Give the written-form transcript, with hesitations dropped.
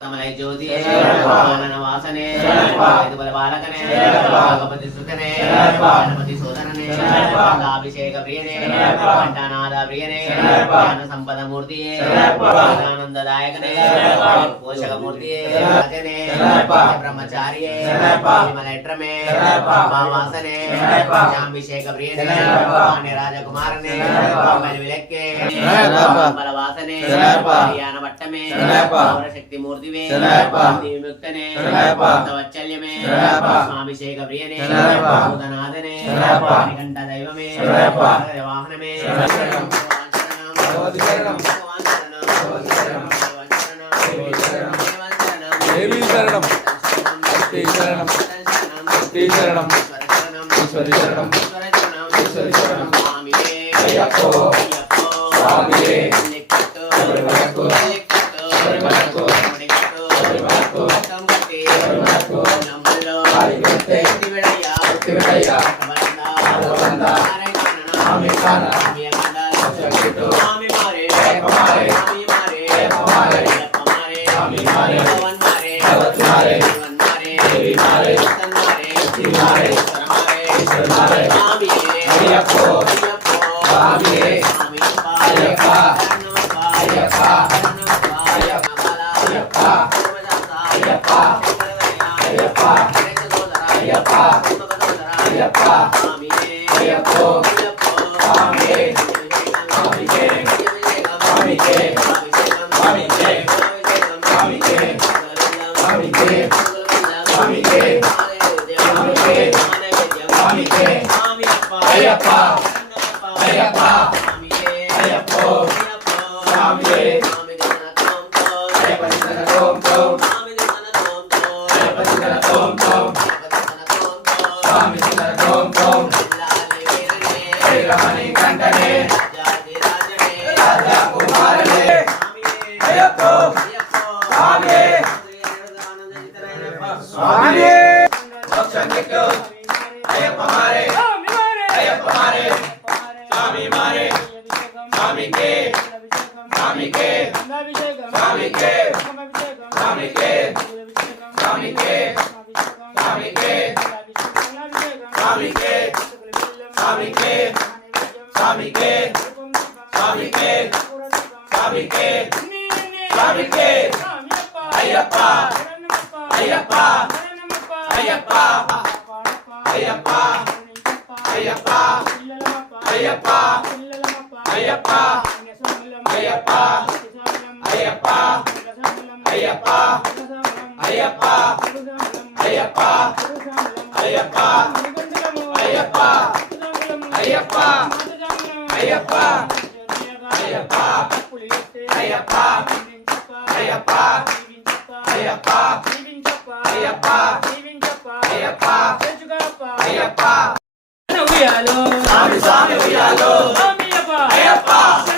कमलै ज्योतिये पालन वासने वेदबल बालकने भगवती सुतने गणपति सोदरने अभिषेक प्रियने घंटानाद प्रियने ज्ञान संपद मूर्तिये आनंददायकने पोषक मूर्तिये राजने ब्रह्मचारिये मलैट्रमे वासने अभिषेक प्रियने अन्य राजकुमारने विलक्के बलवासने ज्ञान वट्टमे शक्ति मूर्ति मुक्तने वत्सल्यमे स्वाभिषेक प्रियने भूतनाथने मणिकंठ दैवमे वाहनमे देवी शरणम श्री शरणम श्री शरणम ईश्वरी शरणम ईश्वरी शरणम अय्यप्पो स्वामिये Swami, Swami, Uyalo. Swami, Ayyappa.